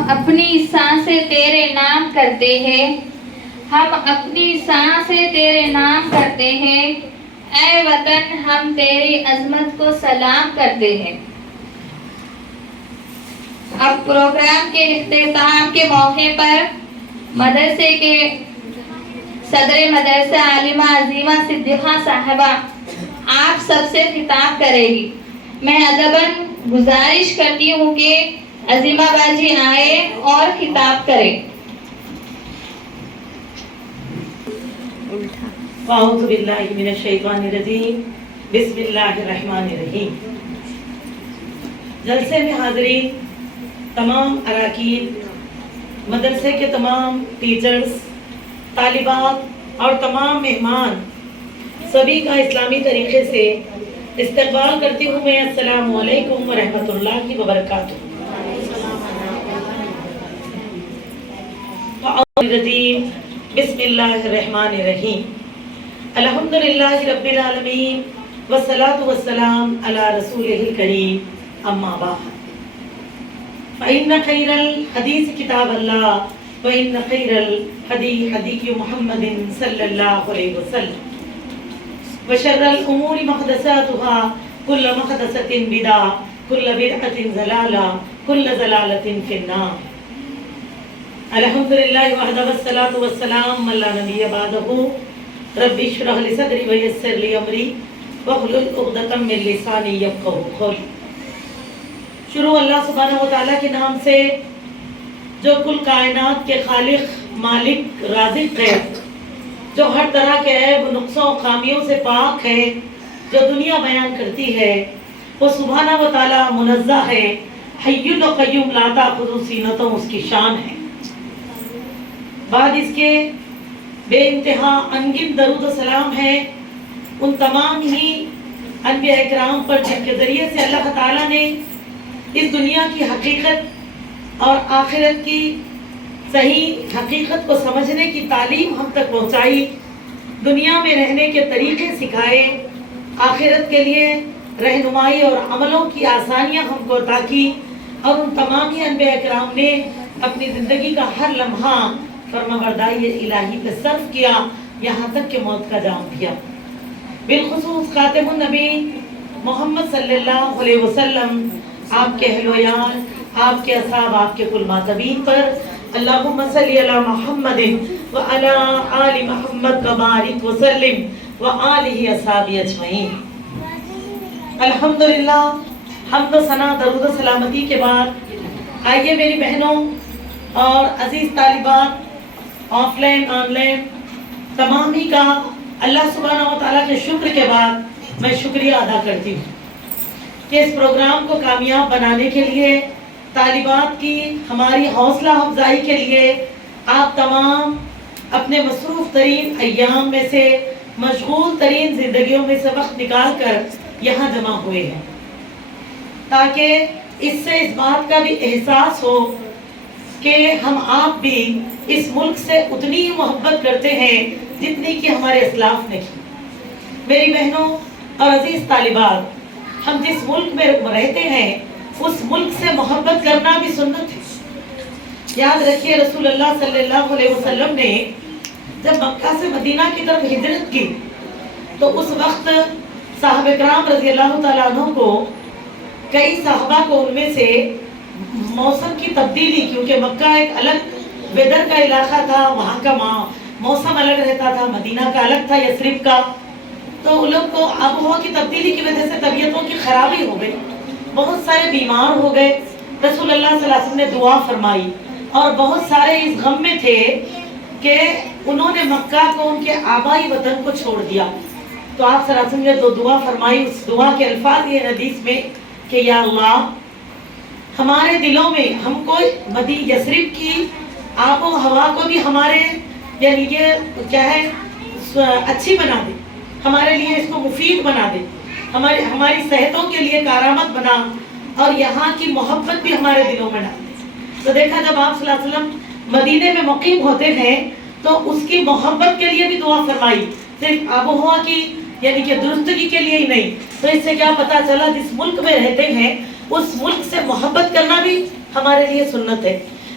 اپنی سانسیں تیرے نام کرتے ہیں، ہم اپنی سانسیں تیرے نام کرتے ہیں، اے وطن ہم تیری عظمت کو سلام کرتے ہیں۔ اب پروگرام کے اختتام کے موقع پر مدرسے کے صدر مدرسہ عالمہ عظیمہ صدیقہ صاحبہ آپ سب سے خطاب کرے گی۔ میں ادباً گزارش کرتی ہوں کہ عظیمہ باجی آئے اور خطاب کرے۔ اعوذ باللہ من الشیطان الرجیم، بسم اللہ الرحمن الرحیم۔ جلسے میں حاضرین، تمام اراکین، مدرسے کے تمام ٹیچرز، طالبات اور تمام مہمان، سبھی کا اسلامی طریقے سے استقبال کرتی ہوں میں۔ السلام علیکم ورحمۃ اللہ وبرکاتہ۔ بسم اللہ الرحمن الرحیم، الحمدللہ رب العالمین والصلاة والسلام علی رسولہ الکریم، اما بعد، فإن خیر الحدیث کتاب اللہ وإن خیر الحدی حدی محمد صلی اللہ علیہ وسلم، وشر الامور محدثاتها کل محدثۃ بدعہ کل بدعۃ ضلالہ کل ضلالۃ فی النار۔ الحمدللہ وحدہ والصلاة والسلام من لا نبی بعدہ، رب اشرح لی صدری ویسر لی امری واحلل عقدۃ من لسانی یفقہوا قولی۔ شروع اللہ سبحانہ وتعالیٰ کے نام سے جو کل کائنات کے خالق، مالک، رازق ہے، جو ہر طرح کے عیب، نقصوں و خامیوں سے پاک ہے، جو دنیا بیان کرتی ہے، وہ سبحانہ وتعالیٰ منزہ ہے، حی القیوم لا تأخذہ سینۃ، اس کی شان ہے۔ بعد اس کے بے انتہا انگن درود و سلام ہے ان تمام ہی انبیاء اکرام پر جن کے ذریعے سے اللہ تعالیٰ نے اس دنیا کی حقیقت اور آخرت کی صحیح حقیقت کو سمجھنے کی تعلیم ہم تک پہنچائی، دنیا میں رہنے کے طریقے سکھائے، آخرت کے لیے رہنمائی اور عملوں کی آسانیاں ہم کو عطا کی، اور ان تمام ہی انبیاء اکرام نے اپنی زندگی کا ہر لمحہ فرمانبرداری الہی پہ صرف کیا، یہاں تک کہ موت کا جام دیا۔ بالخصوص خاتم النبی محمد صلی اللہ علیہ وسلم، آپ کے اہل و عیال، آپ کے اصحاب، آپ کے کل ماتبین پر اللہم صلی علی محمد وعلی آل محمد وبارک وسلم وآلہ اصحابہ اجمعین۔ الحمدللہ، حمد و ثنا، درود و سلامتی کے بعد آئیے میری بہنوں اور عزیز طالبات، آف لائن آن لائن تمام ہی کا اللہ سبحانہ و تعالیٰ کے شکر کے بعد میں شکریہ ادا کرتی ہوں کہ اس پروگرام کو کامیاب بنانے کے لیے، طالبات کی ہماری حوصلہ افزائی کے لیے آپ تمام اپنے مصروف ترین ایام میں سے، مشغول ترین زندگیوں میں سے وقت نکال کر یہاں جمع ہوئے ہیں، تاکہ اس سے اس بات کا بھی احساس ہو کہ ہم آپ بھی اس ملک سے اتنی ہی محبت کرتے ہیں جتنی کہ ہمارے اسلاف نے کی۔ میری بہنوں اور عزیز طالبات، ہم جس ملک میں رہتے ہیں اس ملک سے محبت کرنا بھی سنت ہے۔ یاد رکھیے رسول اللہ صلی اللہ علیہ وسلم نے جب مکہ سے مدینہ کی طرف ہجرت کی تو اس وقت صحابہ کرام رضی اللہ تعالیٰ عنہ کو، کئی صحابہ کو ان میں سے موسم کی تبدیلی، کیونکہ مکہ ایک الگ ویدر کا علاقہ تھا، وہاں کا موسم الگ رہتا تھا، مدینہ کا الگ تھا، یثرب کا، تو ان لوگ کو آب و ہوا کی تبدیلی کی وجہ سے طبیعتوں کی خرابی ہو گئی، بہت سارے بیمار ہو گئے۔ رسول اللہ صلی اللہ علیہ وسلم نے دعا فرمائی، اور بہت سارے اس غم میں تھے کہ انہوں نے مکہ کو، ان کے آبائی وطن کو چھوڑ دیا، تو آپ صلی اللہ علیہ وسلم نے دعا فرمائی۔ اس دعا کے الفاظ یہ حدیث میں کہ یا اللہ، ہمارے دلوں میں ہم کو یثرب کی آب و ہوا کو بھی ہمارے یعنی یہ کیا ہے اچھی بنا دے، ہمارے لیے اس کو مفید بنا دے، ہماری صحتوں کے لیے کارآمد بنا، اور یہاں کی محبت بھی ہمارے دلوں میں ڈال دے۔ تو دیکھا جب آپ صلی اللہ علیہ وسلم مدینے میں مقیم ہوتے ہیں تو اس کی محبت کے لیے بھی دعا فرمائی، صرف آب و ہوا کی یعنی کہ درستگی کے لیے ہی نہیں۔ تو اس سے کیا پتا چلا، جس ملک میں رہتے ہیں اس ملک سے محبت کرنا بھی ہمارے لیے سنت ہے۔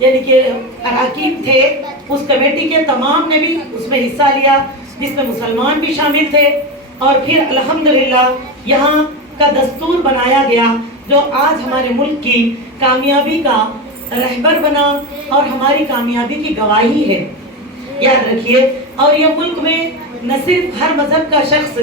یعنی کہ اراکین تھے، اس کمیٹی کے تمام نے بھی اس میں حصہ لیا، جس میں مسلمان بھی شامل تھے، اور پھر الحمدللہ یہاں کا دستور بنایا گیا جو آج ہمارے ملک کی کامیابی کا رہبر بنا اور ہماری کامیابی کی گواہی ہے۔ یاد رکھیے، اور یہ ملک میں نہ صرف ہر مذہب کا شخص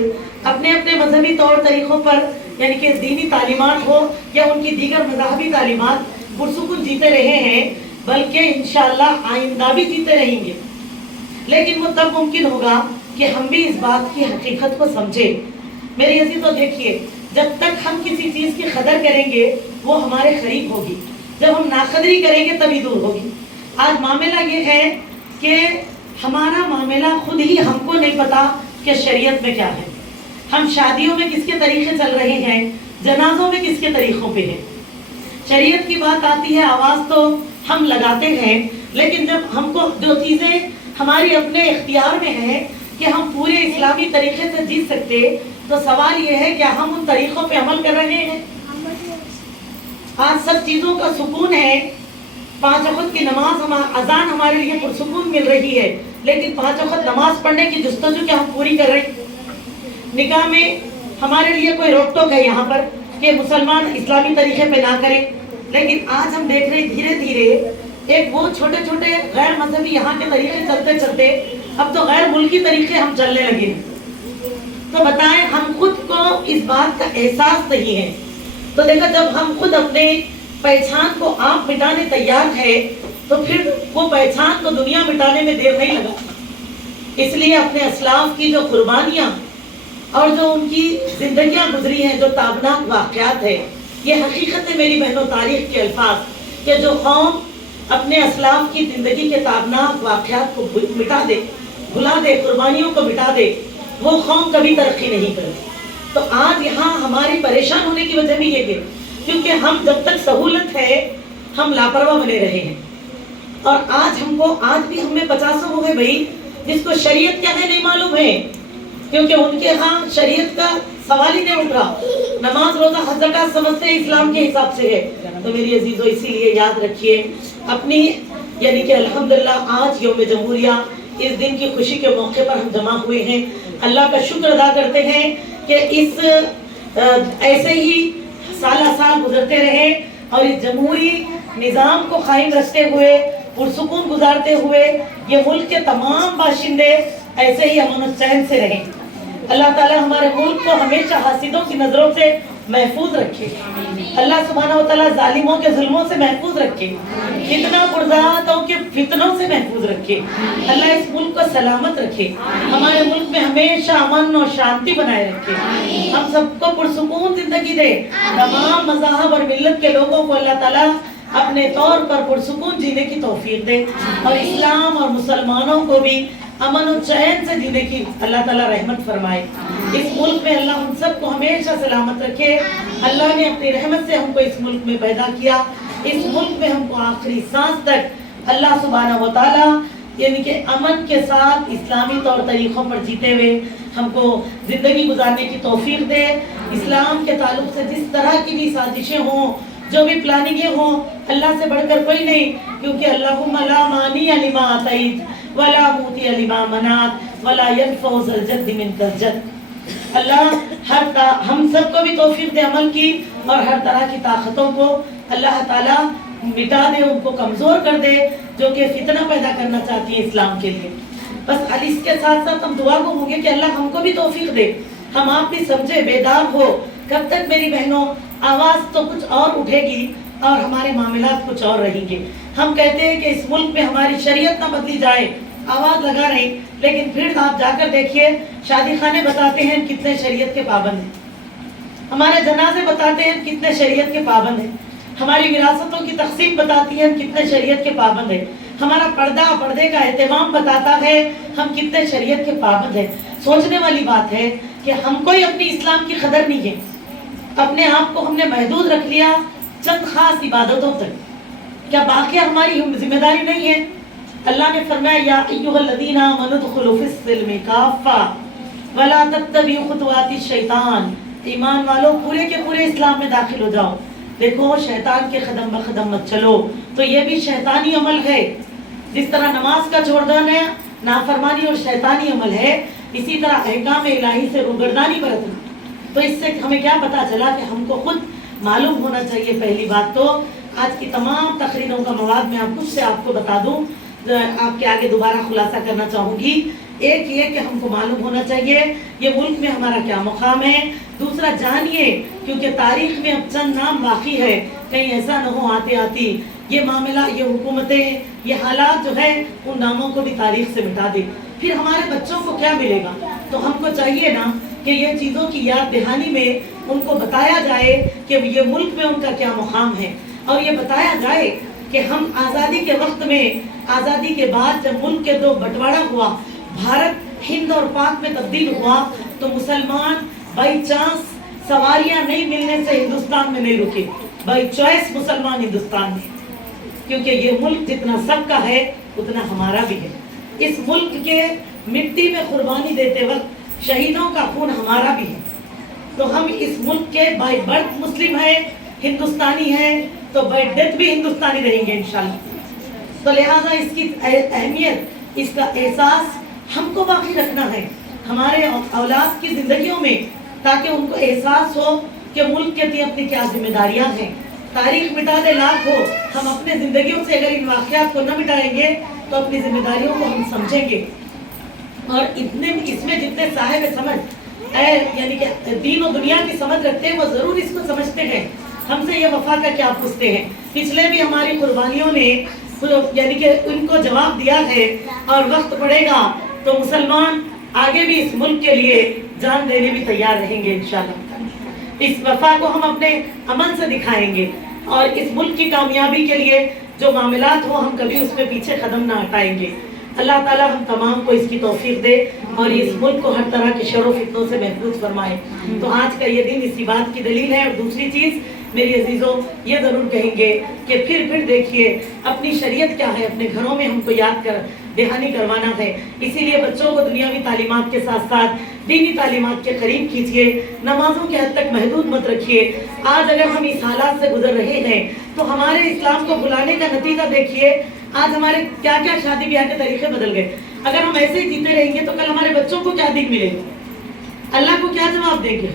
اپنے اپنے مذہبی طور طریقوں پر یعنی کہ دینی تعلیمات ہو یا ان کی دیگر مذہبی تعلیمات پرسکون جیتے رہے ہیں، بلکہ انشاءاللہ آئندہ بھی جیتے رہیں گے، لیکن وہ تب ممکن ہوگا کہ ہم بھی اس بات کی حقیقت کو سمجھیں۔ میری عزیزو دیکھیے، جب تک ہم کسی چیز کی قدر کریں گے وہ ہمارے قریب ہوگی، جب ہم ناقدری کریں گے تبھی دور ہوگی۔ آج معاملہ یہ ہے کہ ہمارا معاملہ خود ہی ہم کو نہیں پتا کہ شریعت میں کیا ہے۔ ہم شادیوں میں کس کے طریقے چل رہے ہیں، جنازوں میں کس کے طریقوں پہ ہیں۔ شریعت کی بات آتی ہے، آواز تو ہم لگاتے ہیں، لیکن جب ہم کو جو چیزیں ہماری اپنے اختیار میں ہیں کہ ہم پورے اسلامی طریقے سے جی سکتے، تو سوال یہ ہے کہ ہم ان طریقوں پہ عمل کر رہے ہیں۔ آج سب چیزوں کا سکون ہے، 5 وقت کی نماز اذان ہمارے لیے پرسکون مل رہی ہے، لیکن 5 وقت نماز پڑھنے کی جستجو کیا ہم پوری کر رہے ہیں؟ نکاح میں ہمارے لیے کوئی روک ٹوک ہے یہاں پر کہ مسلمان اسلامی طریقے پہ نہ کریں، لیکن آج ہم دیکھ رہے ہیں دھیرے دھیرے ایک وہ چھوٹے چھوٹے غیر مذہبی یہاں کے طریقے چلتے چلتے اب تو غیر ملکی طریقے ہم چلنے لگے ہیں۔ تو بتائیں، ہم خود کو اس بات کا احساس نہیں ہے، تو دیکھا جب ہم خود اپنے پہچان کو آپ مٹانے تیار ہے تو پھر وہ پہچان کو دنیا مٹانے میں دیر نہیں لگا۔ اس لیے اپنے اسلاف کی جو قربانیاں اور جو ان کی زندگیاں گزری ہیں، جو تابناک واقعات ہیں، یہ حقیقت ہے میری بہنوں تاریخ کے الفاظ کہ جو قوم اپنے اسلاف کی زندگی کے تابناک واقعات کو مٹا دے، بھلا دے، قربانیوں کو مٹا دے، وہ قوم کبھی ترقی نہیں کرتی۔ تو آج یہاں ہماری پریشان ہونے کی وجہ بھی یہ ہے کیونکہ ہم جب تک سہولت ہے ہم لاپرواہ بنے رہے ہیں، اور آج بھی ہم میں 50 ہو گئے بھائی جس کو شریعت کیا ہے نہیں معلوم ہے، کیونکہ ان کے ہاں شریعت کا سوال ہی نہیں اٹھ رہا، نماز روزہ حج زکات سمجھتے ہیں اسلام کے حساب سے ہے۔ تو میری عزیزو اسی لیے یاد رکھیے اپنی یعنی کہ الحمدللہ آج یوم جمہوریہ، اس دن کی خوشی کے موقع پر ہم جمع ہوئے ہیں، اللہ کا شکر ادا کرتے ہیں کہ اس ایسے ہی سالہ سال گزرتے رہے اور اس جمہوری نظام کو قائم رکھتے ہوئے پرسکون گزارتے ہوئے یہ ملک کے تمام باشندے ایسے ہی امن و چین سے رہیں۔ اللہ تعالیٰ ہمارے ملک کو ہمیشہ حاسدوں کی نظروں سے محفوظ رکھے، اللہ سبحانہ وتعالیٰ ظالموں کے ظلموں سے محفوظ رکھے، فتنہ پرزاتوں کے فتنوں سے محفوظ رکھے، اللہ اس ملک کو سلامت رکھے، ہمارے ملک میں ہمیشہ امن اور شانتی بنائے رکھے، ہم سب کو پرسکون زندگی دے، تمام مذاہب اور ملت کے لوگوں کو اللہ تعالیٰ اپنے طور پر پرسکون جینے کی توفیق دے، اور اسلام اور مسلمانوں کو بھی امن و چین سے جینے کی اللہ تعالیٰ رحمت فرمائے۔ اس ملک میں اللہ ہم سب کو ہمیشہ سلامت رکھے۔ اللہ نے اپنی رحمت سے ہم کو اس ملک میں پیدا کیا، اس ملک میں ہم کو آخری سانس تک اللہ سبحانہ و تعالیٰ یعنی کہ امن کے ساتھ اسلامی طور طریقوں پر جیتے ہوئے ہم کو زندگی گزارنے کی توفیق دے۔ اسلام کے تعلق سے جس طرح کی بھی سازشیں ہوں، جو بھی پلاننگیں ہوں، اللہ سے بڑھ کر کوئی نہیں، کیونکہ اللہم لا مانی لما آتیت ولا موتی لما منعت ولا ينفع ذا الجد منک الجد۔ اللہ ہم سب کو بھی توفیق دے عمل کی، اور ہر طرح کی طاقتوں کو اللہ تعالیٰ مٹا دے، ان کو کمزور کر دے جو کہ فتنہ پیدا کرنا چاہتی ہے اسلام کے لیے۔ بس اس کے ساتھ ساتھ ہم دعا کو ہوں گے کہ اللہ ہم کو بھی توفیق دے، ہم آپ بھی سمجھے، بیدار ہو۔ کب تک میری بہنوں آواز تو کچھ اور اٹھے گی اور ہمارے معاملات کچھ اور رہیں گے۔ ہم کہتے ہیں کہ اس ملک میں ہماری شریعت نہ بدلی جائے، آواز لگا رہے، لیکن پھر آپ جا کر دیکھیے شادی خانے بتاتے ہیں کتنے شریعت کے پابند ہیں، ہمارے جنازے بتاتے ہیں کتنے شریعت کے پابند ہیں، ہماری وراثتوں کی تقسیم بتاتی ہے کتنے شریعت کے پابند ہیں، ہمارا پردے کا اہتمام بتاتا ہے ہم کتنے شریعت کے پابند ہیں۔ سوچنے والی بات ہے کہ ہم کوئی اپنی اسلام کی قدر نہیں ہے، اپنے آپ کو ہم نے محدود رکھ لیا چند خاص عبادتوں تک، کیا باقی ہماری ذمہ داری نہیں ہے؟ اللہ نے فرمایا یا ایھا الذین آمنوا ادخلوا فی السلم کافہ ولا تتبعوا خطوات الشیطان، ایمان والو پورے کے پورے اسلام میں داخل ہو جاؤ، دیکھو شیطان کے قدم بقدم مت چلو، تو یہ بھی شیطانی عمل ہے. جس طرح نماز کا چھوڑ دینا نافرمانی اور شیطانی عمل ہے، اسی طرح احکام الہی سے روگردانی برتنا. تو اس سے ہمیں کیا پتا چلا کہ ہم کو خود معلوم ہونا چاہیے. پہلی بات تو آج کی تمام تقریروں کا مواد میں کچھ سے آپ کو بتا دوں، آپ کے آگے دوبارہ خلاصہ کرنا چاہوں گی. ایک یہ کہ ہم کو معلوم ہونا چاہیے یہ ملک میں ہمارا کیا مقام ہے. دوسرا جانیے، کیونکہ تاریخ میں اب چند نام باقی ہے، کہیں ایسا نہ ہو آتے آتی یہ معاملہ، یہ حکومتیں، یہ حالات جو ہے ان ناموں کو بھی تاریخ سے مٹا دے. پھر ہمارے بچوں کو کیا ملے گا؟ تو ہم کو چاہیے نا کہ یہ چیزوں کی یاد دہانی میں ان کو بتایا جائے کہ یہ ملک میں ان کا کیا مقام ہے، اور یہ بتایا جائے کہ ہم آزادی کے وقت میں، آزادی کے بعد جب ملک کے دو بٹوارا ہوا، بھارت ہند اور پاک میں تبدیل ہوا، تو مسلمان بائی چانس سواریاں نہیں ملنے سے ہندوستان میں نہیں رکے، بائی چوائس مسلمان ہندوستان میں، کیونکہ یہ ملک جتنا سب کا ہے اتنا ہمارا بھی ہے. اس ملک کے مٹی میں قربانی دیتے وقت شہیدوں کا خون ہمارا بھی ہے. تو ہم اس ملک کے بائی برتھ مسلم ہیں، ہندوستانی ہیں، تو بائی ڈیتھ بھی ہندوستانی رہیں گے انشاءاللہ. تو لہٰذا اس کی اہمیت، اس کا احساس ہم کو باقی رکھنا ہے ہمارے اولاد کی زندگیوں میں، تاکہ ان کو احساس ہو کہ ملک کے لیے اپنی کیا ذمہ داریاں ہیں. تاریخ مٹا دے لاکھ ہو، ہم اپنے زندگیوں سے اگر ان واقعات کو نہ مٹائیں گے تو اپنی ذمہ داریوں کو ہم سمجھیں گے. اور اس میں جتنے صاحب سمجھ یعنی کہ دین و دنیا کی سمجھ رکھتے ہیں وہ ضرور اس کو سمجھتے ہیں. ہم سے یہ وفا کا کیا پوچھتے ہیں؟ پچھلے بھی ہماری قربانیوں نے یعنی کہ ان کو جواب دیا ہے، اور وقت پڑے گا تو مسلمان آگے بھی اس ملک کے لیے جان دینے بھی تیار رہیں گے انشاءاللہ. اس وفا کو ہم اپنے عمل سے دکھائیں گے، اور اس ملک کی کامیابی کے لیے جو معاملات ہو ہم کبھی اس میں پیچھے قدم نہ ہٹائیں گے. اللہ تعالیٰ ہم تمام کو اس کی توفیق دے اور اس ملک کو ہر طرح کے شر و فتنوں سے محفوظ فرمائے. تو آج کا یہ دن اسی بات کی دلیل ہے. اور دوسری چیز میری عزیزوں یہ ضرور کہیں گے کہ پھر دیکھیے اپنی شریعت کیا ہے، اپنے گھروں میں ہم کو یاد دہانی کروانا ہے. اسی لیے بچوں کو دنیاوی تعلیمات کے ساتھ ساتھ دینی تعلیمات کے قریب کیجیے، نمازوں کے حد تک محدود مت رکھیے. آج اگر ہم اس حالات سے گزر رہے ہیں تو ہمارے اسلام کو بھلانے کا نتیجہ دیکھیے. آج ہمارے کیا کیا شادی بیاہ کے طریقے بدل گئے. اگر ہم ایسے ہی جیتے رہیں گے تو کل ہمارے بچوں کو کیا دین ملے گا؟ اللہ کو کیا جواب دیں گے؟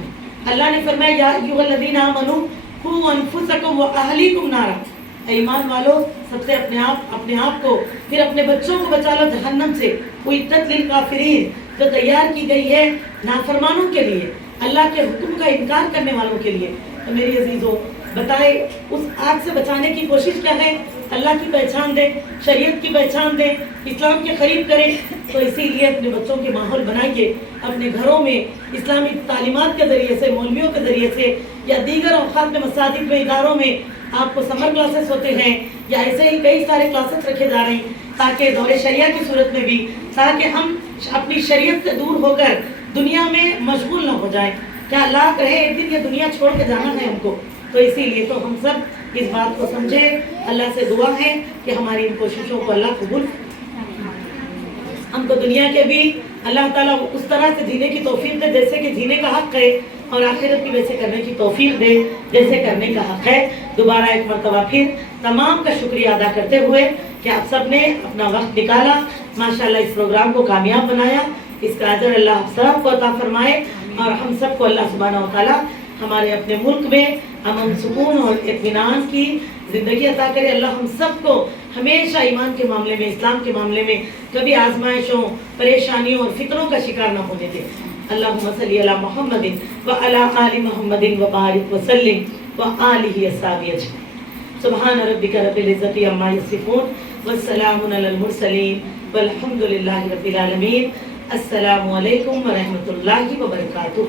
اللہ نے فرمایا یا ایھا الذین آمنوا قوا انفسکم واہلیکم نارا، ایمان والو سب سے اپنے آپ کو پھر اپنے بچوں کو بچا لو جہنم سے. اعدت للکافرین، جو تیار کی گئی ہے نافرمانوں کے لیے، اللہ کے حکم کا انکار کرنے والوں کے لیے. تو میری عزیزوں بتائے اس آگ سے بچانے کی کوشش کیا ہے؟ اللہ کی پہچان دیں، شریعت کی پہچان دیں، اسلام کے قریب کریں. تو اسی لیے اپنے بچوں کے ماحول بنائیے، اپنے گھروں میں اسلامی تعلیمات کے ذریعے سے، مولویوں کے ذریعے سے، یا دیگر اوقات میں مساجد میں، اداروں میں آپ کو سمر کلاسز ہوتے ہیں، یا ایسے ہی کئی سارے کلاسز رکھے جا رہے ہیں، تاکہ دور شریعہ کی صورت میں بھی، تاکہ ہم اپنی شریعت سے دور ہو کر دنیا میں مشغول نہ ہو جائیں. کیا اللہ کہے ایک دن یہ دنیا چھوڑ کے جانا ہے ہم کو. تو اسی لیے تو ہم سب اس بات کو سمجھیں. اللہ سے دعا ہے کہ ہماری ان کوششوں کو اللہ قبول، ہم کو دنیا کے بھی اللہ تعالیٰ اس طرح سے جینے کی توفیق دے جیسے کہ جینے کا حق ہے، اور آخرت بھی ویسے کرنے کی توفیق دے جیسے کرنے کا حق ہے. دوبارہ ایک مرتبہ پھر تمام کا شکریہ ادا کرتے ہوئے کہ آپ سب نے اپنا وقت نکالا، ماشاءاللہ اس پروگرام کو کامیاب بنایا. اس کا اجر اللہ آپ سب کو عطا فرمائے، اور ہم سب کو اللہ سبحانہ و تعالیٰ ہمارے اپنے ملک میں امن، سکون اور اطمینان کی زندگی عطا کرے. اللہ ہم سب کو ہمیشہ ایمان کے معاملے میں، اسلام کے معاملے میں کبھی آزمائشوں، پریشانیوں اور فتنوں کا شکار نہ ہونے دے. اللہم صلی علی محمد وعلی آل محمد وبارک وسلم وآلہ وصحبہ اجمعین. سبحان ربک رب العزۃ عما یصفون والسلام علی المرسلین والحمد للہ رب العالمین. السلام علیکم ورحمۃ اللہ وبرکاتہ.